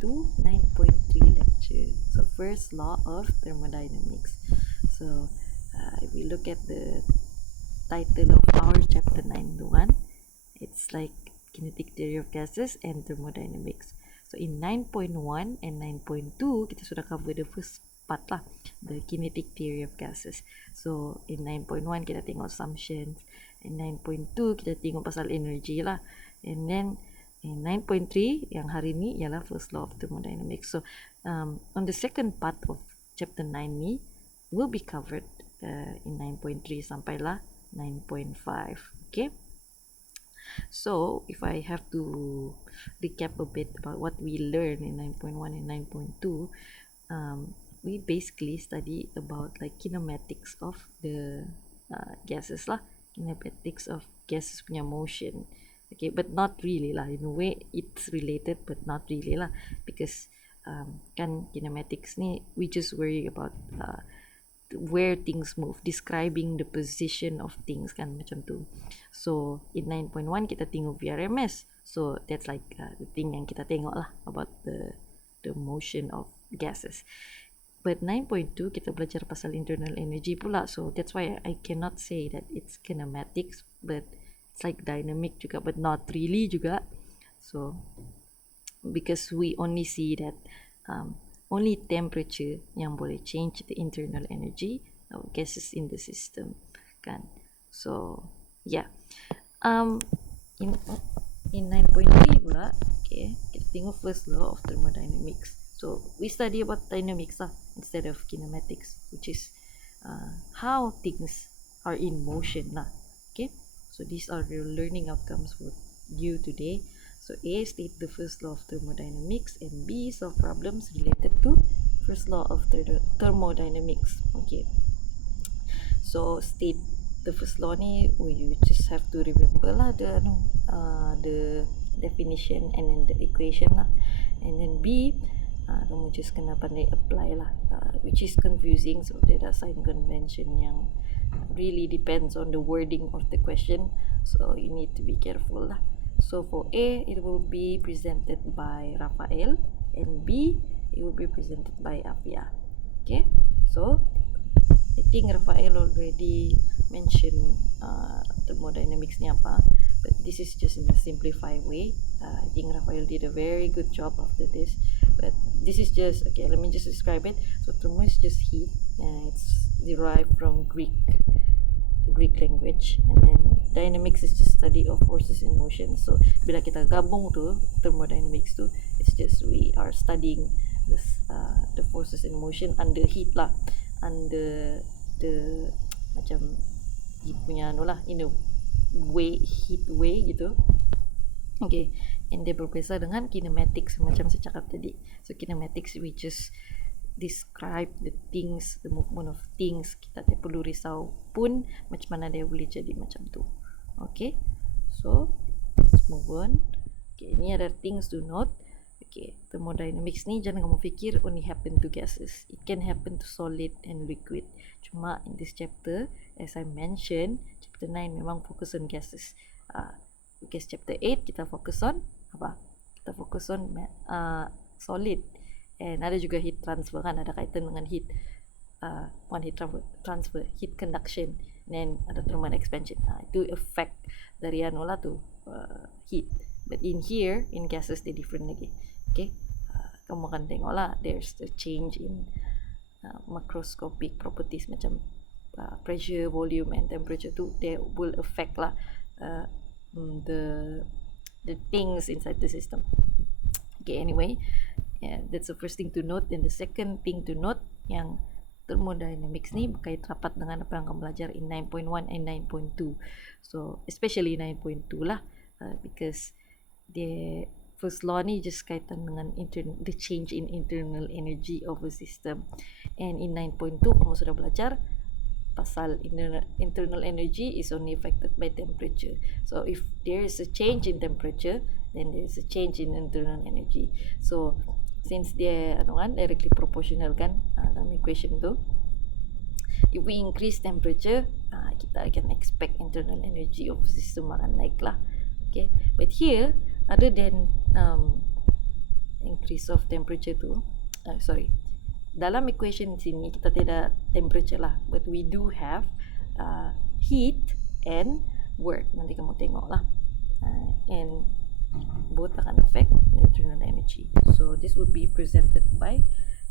to 9.3 lecture. So First Law of Thermodynamics. So if we look at the title of our chapter 9 tu kan, it's like kinetic theory of gases and thermodynamics. So in 9.1 and 9.2 kita sudah cover the first part lah, the kinetic theory of gases. So in 9.1 kita tengok assumptions, in 9.2 kita tengok pasal energy lah, and then in 9.3 yang hari ni ialah first law of thermodynamics. So on the second part of chapter 9 ni will be covered in 9.3 sampailah 9.5. Okay, so if I have to recap a bit about what we learned in 9.1 and 9.2, we basically study about like kinematics of the gases lah, kinematics of gases punya motion. Okay, but not really lah, in a way it's related but not really lah, because kan kinematics ni we just worry about where things move, describing the position of things kan, macam tu. So in 9.1 kita tengok VRMS, so that's like the thing yang kita tengok lah about the motion of gases. But 9.2 kita belajar pasal internal energy pula, so that's why I cannot say that it's kinematics, but it's like dynamic juga, but not really juga. So because we only see that only temperature yang boleh change the internal energy of gases in the system kan. So yeah, in 9.3 pula, okay, kita tengok first law of thermodynamics. So we study about dynamics lah instead of kinematics, which is how things are in motion lah. Okay, so these are the learning outcomes for you today. So A, state the first law of thermodynamics, and B, solve problems related to first law of thermodynamics. Okay, so state the first law ni, you just have to remember lah the definition and then the equation lah, and then B, kamu just kena pandai apply lah, which is confusing. So there are sign convention yang really depends on the wording of the question, so you need to be careful lah. So for A, it will be presented by Rafael, and B, it will be presented by Afia. Okay, so I think Rafael already mentioned thermodynamics ni apa, but this is just in a simplified way. I think Rafael did a very good job after this, but this is just, okay, let me just describe it. So thermo is just heat, and it's derived from Greek language, and then dynamics is just study of forces in motion. So bila kita gabung tu thermodynamics tu, it's just we are studying this, the forces in motion under heat lah, under the macam heat punya anu lah, in a way, heat way gitu. Okay, and dia berbeza dengan kinematics macam saya cakap tadi. So kinematics we just describe the things, the movement of things. Kita tak perlu risau pun macam mana dia boleh jadi macam tu. Okay, so let's move on. Okay, ni ada things to note. Okay, thermodynamics ni jangan kamu fikir only happen to gases. It can happen to solid and liquid. Cuma in this chapter, as I mentioned, chapter 9 memang fokus on gases. Because chapter 8 kita fokus on apa? Kita fokus on solid. And ada juga heat transfer kan, ada kaitan dengan heat, one heat transfer, heat conduction, and then ada thermal expansion. Itu effect dari anu lah tu, heat. But in here, in gases dia different lagi. Okay, kamu akan tengok lah, there's the change in macroscopic properties macam pressure, volume and temperature tu, they will affect lah the things inside the system. Okay, anyway, yeah, that's the first thing to note. And the second thing to note, yang thermodynamics ni berkait rapat dengan apa yang kamu belajar in 9.1 and 9.2. So especially 9.2 lah, because the first law ni just kaitan dengan the change in internal energy of a system. And in 9.2 kamu sudah belajar pasal internal energy is only affected by temperature. So if there is a change in temperature, then there is a change in internal energy. So since dia directly proportional kan dalam equation tu, if we increase temperature, kita akan expect internal energy of system akan naik lah. Okay, but here other than increase of temperature tu, sorry, dalam equation sini kita tidak temperature lah, but we do have heat and work. Nanti kamu tengok lah, and both akan affect the internal energy. So this will be presented by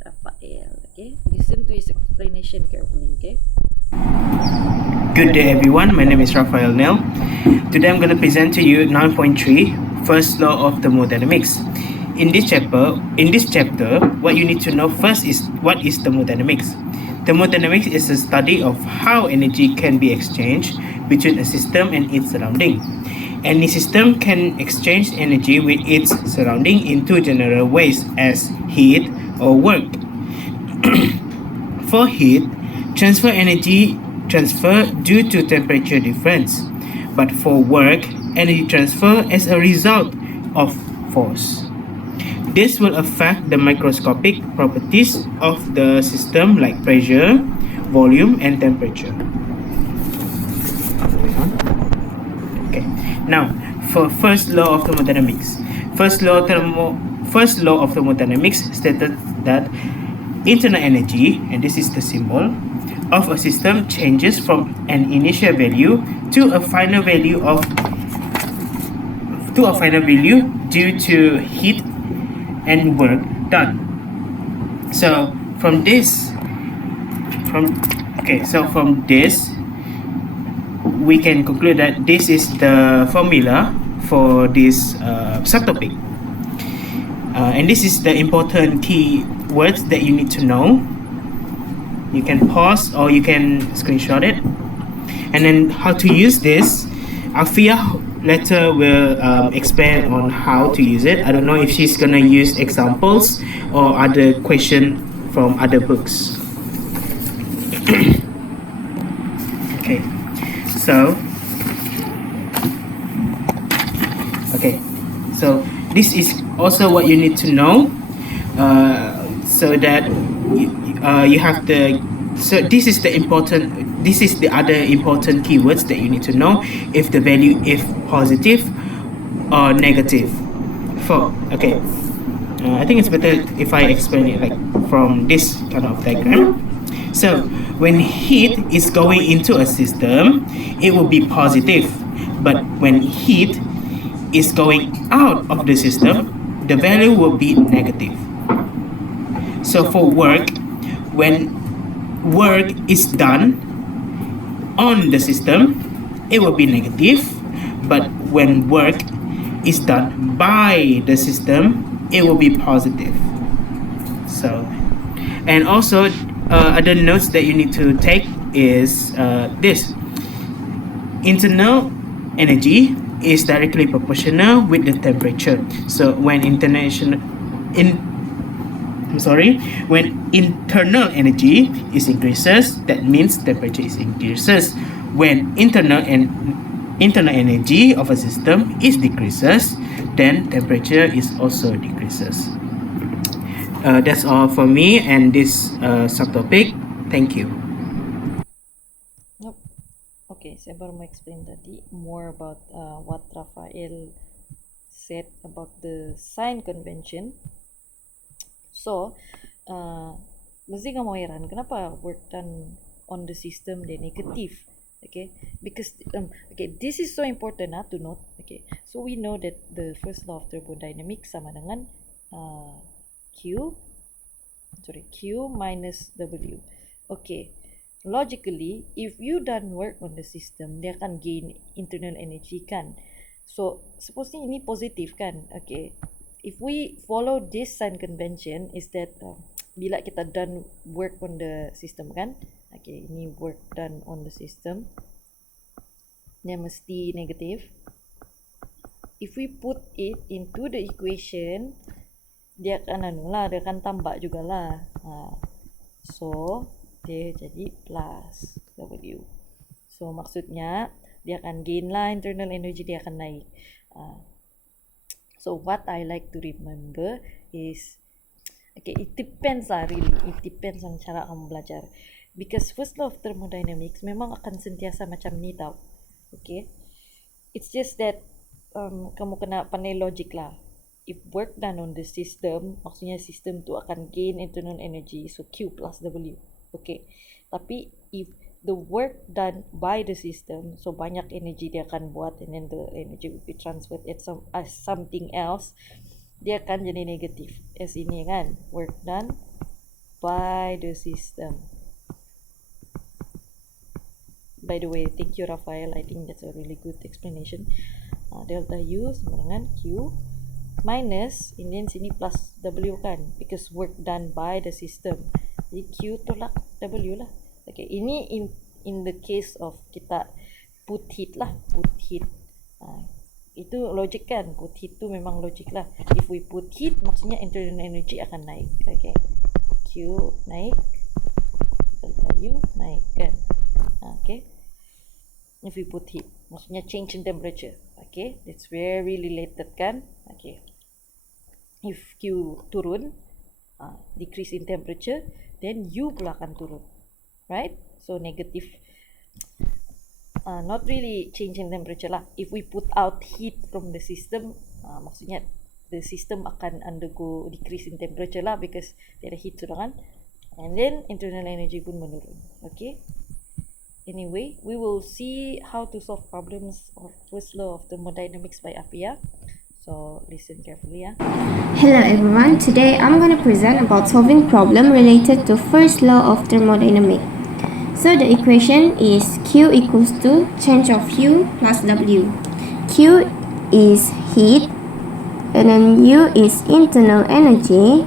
Rafael. Okay, listen to his explanation carefully. Okay. Good day everyone, my name is Rafael Nel. Today I'm going to present to you 9.3 First Law of Thermodynamics. In this chapter, what you need to know first is what is thermodynamics. Thermodynamics is a study of how energy can be exchanged between a system and its surrounding. Any system can exchange energy with its surrounding in two general ways as heat or work. For heat, transfer due to temperature difference, but for work, energy transfer as a result of force. This will affect the microscopic properties of the system like pressure, volume, and temperature. Okay, now for first law of thermodynamics. First law of thermodynamics stated that internal energy, and this is the symbol, of a system changes from an initial value to a final value due to heat and work done. So from this we can conclude that this is the formula for this subtopic, and this is the important key words that you need to know. You can pause or you can screenshot it, and then how to use this. Alfia later will explain on how to use it. I don't know if she's gonna use examples or other question from other books. Okay, so this is also what you need to know, so that you have the. So this is the other important keywords that you need to know. If the value is positive or negative. I think it's better if I explain it like from this kind of diagram. So when heat is going into a system, it will be positive, but when heat is going out of the system, the value will be negative. So for work, when work is done on the system, it will be negative, but when work is done by the system, it will be positive. So, and also other notes that you need to take is this: internal energy is directly proportional with the temperature. So when when internal energy is increases, that means temperature is increases. When internal energy of a system is decreases, then temperature is also decreases. That's all for me and this subtopic. Thank you. Nope. Okay, saya baru mau explain tadi more about what Rafael said about the sign convention. So, mesti kamu heran kenapa work done on the system dia negative. Okay, because this is so important to note. Okay, so we know that the first law of thermodynamics sama dengan Q minus W. Okay, logically, if you done work on the system, dia akan gain internal energy kan. So, supposing ini positif kan. Okay, if we follow this sign convention, is that bila kita done work on the system kan. Okay, ini work done on the system, dia mesti negative. If we put it into the equation, dia akan dia akan tambah jugalah. So dia jadi plus W. So maksudnya dia akan gain lah, internal energy dia akan naik. So what I like to remember is, okay, it depends lah really. It depends on cara kamu belajar. Because first law of thermodynamics memang akan sentiasa macam ni tau. Okay, it's just that kamu kena pandai logic lah. if work done on the system, maksudnya system tu akan gain internal energy, so Q plus W. Okay, tapi if the work done by the system, so banyak energy dia akan buat, and then the energy will be transferred as something else, dia akan jadi negatif. As ini kan, work done by the system. By the way, thank you Rafael, I think that's a really good explanation. Delta U sama dengan Q minus, and then sini plus W kan, because work done by the system. Jadi Q tolak W lah. Okay, ini in the case of kita put heat lah, put heat. Itu logik kan, put heat tu memang logik lah. If we put heat, maksudnya internal energy akan naik. Okay, Q naik, delta U naik kan. Okay, if we put heat, maksudnya change in temperature. Okay, that's very related kan. Okay, if Q turun, decrease in temperature, then U pula akan turun, right? So negative, not really change in temperature lah. If we put out heat from the system, maksudnya the system akan undergo decrease in temperature lah, because there are heat sudah kan, and then internal energy pun menurun. Okay, anyway, we will see how to solve problems of first law of thermodynamics by Afia. So listen carefully. Hello everyone, today I'm going to present about solving problem related to first law of thermodynamics. So the equation is Q equals to change of U plus W. Q is heat, and then U is internal energy,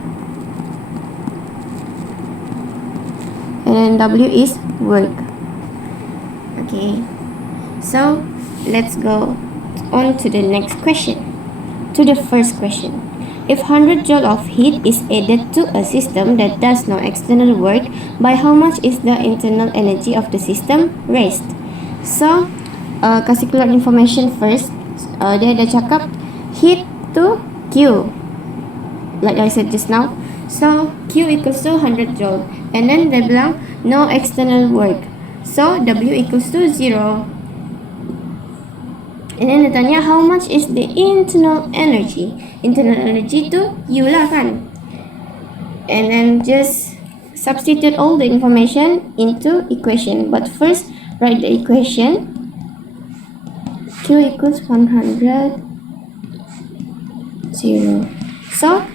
and then W is work. Okay, so let's go on to the next question. To the first question, if 100 joule of heat is added to a system that does no external work, by how much is the internal energy of the system raised? So, kasih keluar information first. Dia ada cakap heat to Q, like I said just now. So, Q equals to 100 joule, and then dia bilang no external work, so W equals to 0. And then dia tanya how much is the internal energy. Internal energy tu U lah kan. And then just substitute all the information into equation. But first write the equation. Q equals 100, 0. So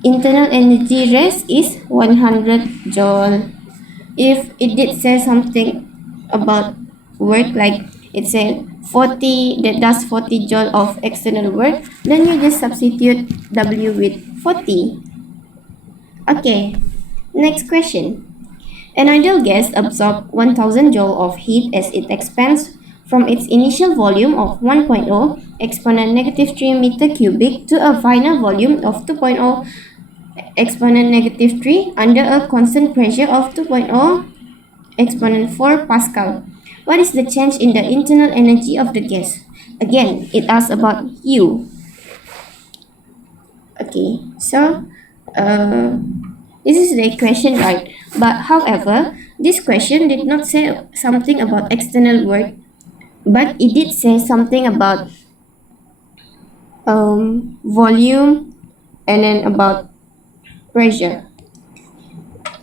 internal energy raised is 100 joule. If it did say something about work, like it said 40, that does 40 joule of external work, then you just substitute W with 40. Okay, next question. An ideal gas absorbs 1000 joule of heat as it expands from its initial volume of 1.0 exponent negative 3 meter cubic to a final volume of 2.0 exponent negative 3 under a constant pressure of 2.0 exponent 4 Pascal. What is the change in the internal energy of the gas? Again, it asks about U. Okay, so this is the equation, right? But however, this question did not say something about external work, but it did say something about volume and then about pressure.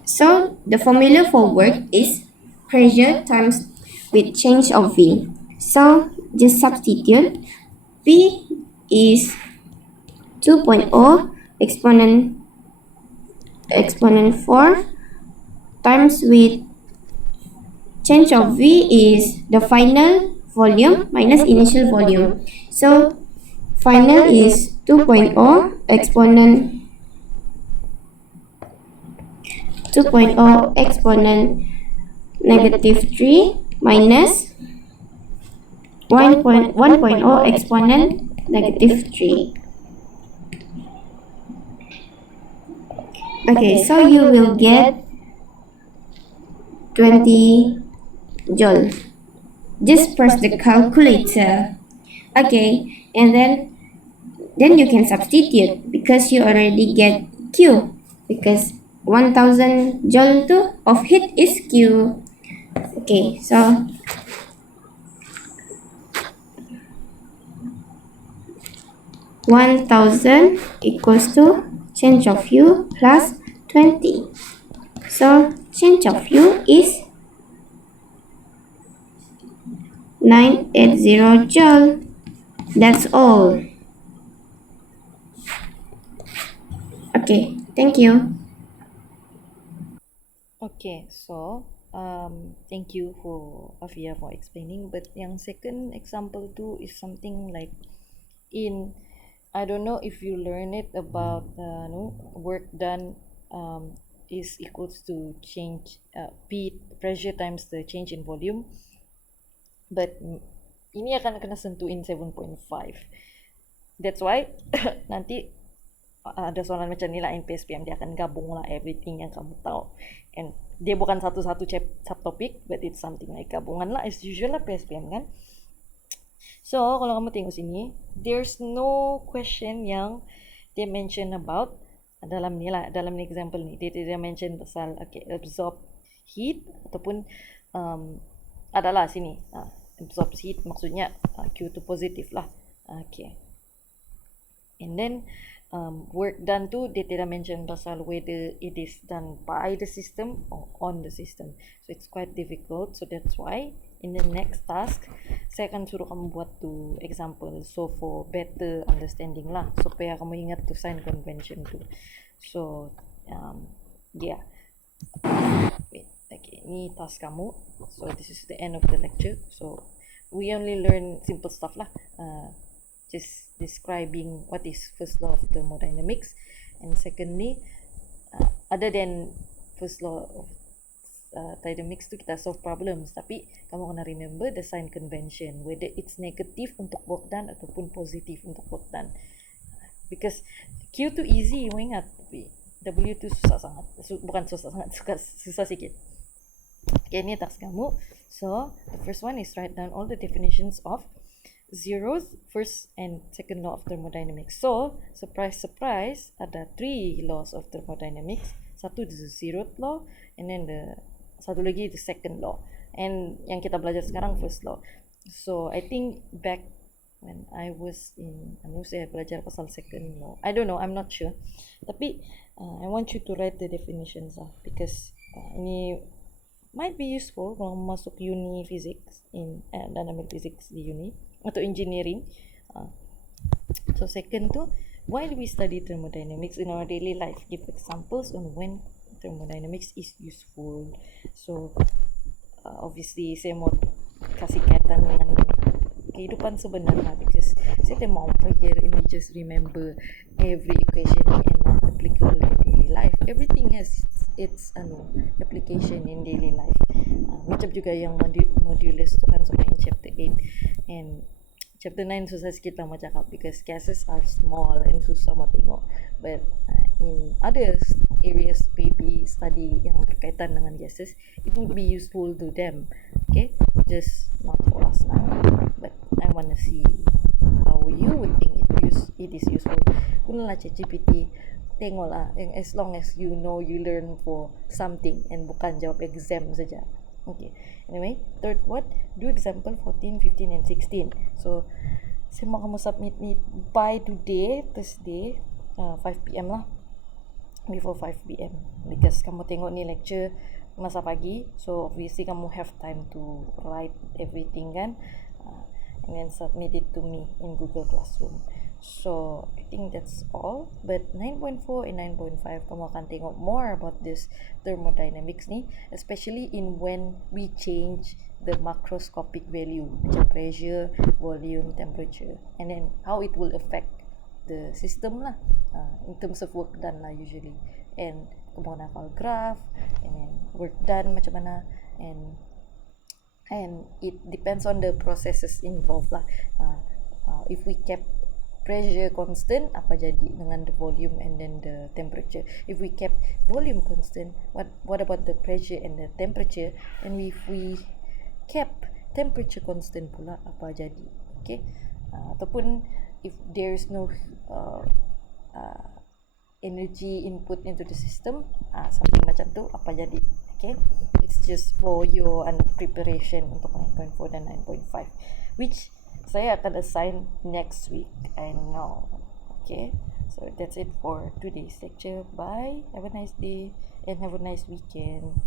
So the formula for work is pressure times with change of V. So just substitute. P is 2.0 exponent 4 times with change of V is the final volume minus initial volume. So final is 2.0 exponent 2.0 exponent negative 3 minus 1.0 exponent negative 3. Okay, so you will get 20 joule. Just press the calculator. Okay, and then you can substitute because you already get Q, because 1000 joule of heat is Q. Okay, so 1000 equals to change of U plus 20. So change of U is 980 joule. That's all. Okay, thank you. Okay, so thank you for Afia for explaining. But yang second example too is something like in, I don't know if you learn it about no, work done is equals to change P pressure times the change in volume. But ini akan kena sentuh in 7.5. That's why nanti ada soalan macam ni lah in PSPM, dia akan gabung lah everything yang kamu tahu, and dia bukan satu-satu subtopik, but it's something like gabungan lah as usual lah PSPM kan. So kalau kamu tengok sini, there's no question yang dia mention about dalam ni lah, dalam ni example ni dia mention pasal okay, absorb heat ataupun adalah sini absorb heat maksudnya Q2 positif lah. Okay, and then work done tu dia tidak mention pasal whether it is done by the system or on the system, so it's quite difficult. So that's why in the next task saya akan suruh kamu buat tu example, so for better understanding lah, supaya kamu ingat tu sign convention tu. So yeah, wait, okay, ni task kamu. So this is the end of the lecture, so we only learn simple stuff lah, just describing what is first law of thermodynamics, and secondly other than first law of thermodynamics tu kita solve problems, tapi kamu kena remember the sign convention, whether it's negative untuk work done ataupun positif untuk work done, because Q tu easy kamu ingat, tapi W tu susah sangat, bukan susah sangat, susah sikit. Okay, ni task kamu. So the first one is write down all the definitions of zeros, first and second law of thermodynamics. So surprise surprise, ada 3 laws of thermodynamics. Satu the zeroth law, and then the satu lagi the second law, and yang kita belajar sekarang first law. So I think back when I was in saya belajar pasal second law, I don't know, I'm not sure, tapi I want you to write the definitions lah, because ini might be useful kalau masuk uni physics in dynamic physics di uni atau engineering. So second tu, why do we study thermodynamics in our daily life? Give examples on when thermodynamics is useful. So obviously saya mau kasih kaitan dengan kehidupan sebenarnya, because saya tak mau pikir ini just remember every equation and not applicable in daily life. Everything has its application in daily life. Macam juga yang modulus tu kan sampai in chapter 8, and chapter 9 susah sikit lah mau cakap, because gases are small and susah mau tengok, but in other areas maybe study yang berkaitan dengan gases, it would be useful to them. Okay, just not for us now, but I want to see how you would think it is useful. Gunalah ChatGPT, tengoklah, as long as you know you learn for something and bukan jawab exam saja. Okay, anyway, third one, do example 14, 15 and 16. So saya mau kamu submit ni by today, Thursday 5 PM lah, before 5 PM, because kamu tengok ni lecture masa pagi, so obviously kamu have time to write everything kan, and then submit it to me in Google Classroom. So I think that's all, but 9.4 and 9.5 kamu akan tengok more about this thermodynamics ni, especially in when we change the macroscopic value macam pressure, volume, temperature, and then how it will affect the system lah, in terms of work done lah usually, and kamu kena hafal graph, and then work done macam mana, and it depends on the processes involved lah. If we kept pressure constant, apa jadi dengan the volume and then the temperature? If we kept volume constant, what about the pressure and the temperature? And if we kept temperature constant pula, apa jadi? Okay, ataupun if there is no energy input into the system, something macam tu, apa jadi? Okay, it's just for your preparation untuk 9.4 dan 9.5, which saya akan assign next week. I know Okay, so that's it for today's lecture. Bye. Have a nice day and have a nice weekend.